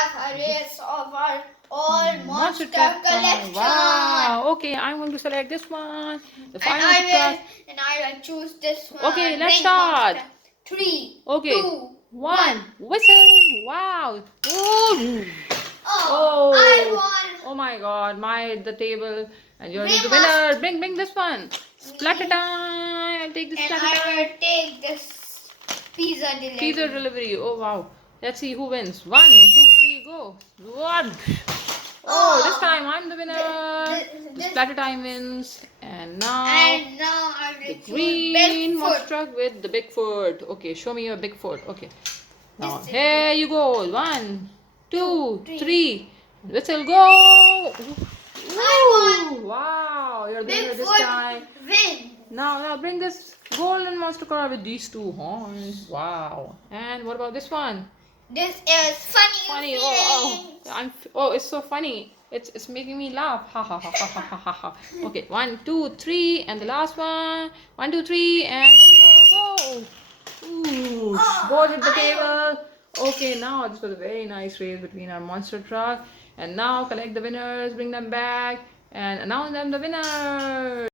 have a race of our all monster truck. collection. Wow. Okay, I'm going to select this one. The And five I monster truck. will choose this one. Okay, let's Bring start. monster. 3, Okay. 2, 1. Whistle. Wow. Ooh. Oh, I won. Oh my God! The table, and you're Bring the winner. Bring this one. Splatter time. I'll take this And splatter I time. will take this pizza delivery. Pizza delivery. Oh wow! Let's see who wins. 1, 2, 3, go. One. Oh, this time I'm the winner. The splatter time wins, and now I will the choose green monster Bigfoot. truck with the big foot. Okay, show me your big foot. Okay. Now This is here you go. 1, 2, three. 3. Whistle go. I Ooh, wow, you're the winner this Bigfoot time. win. Now bring this golden monster car with these two horns. Wow. And what about this one? This is funny. Funny. Oh, it's so funny. It's making me laugh. Ha ha ha ha ha ha ha ha. Okay, 1, 2, 3, and the last one. 1, 2, 3, and here you go. Ooh, both hit the table. Okay, now this was a very nice race between our monster truck. And now collect the winners, bring them back, and announce them the winners.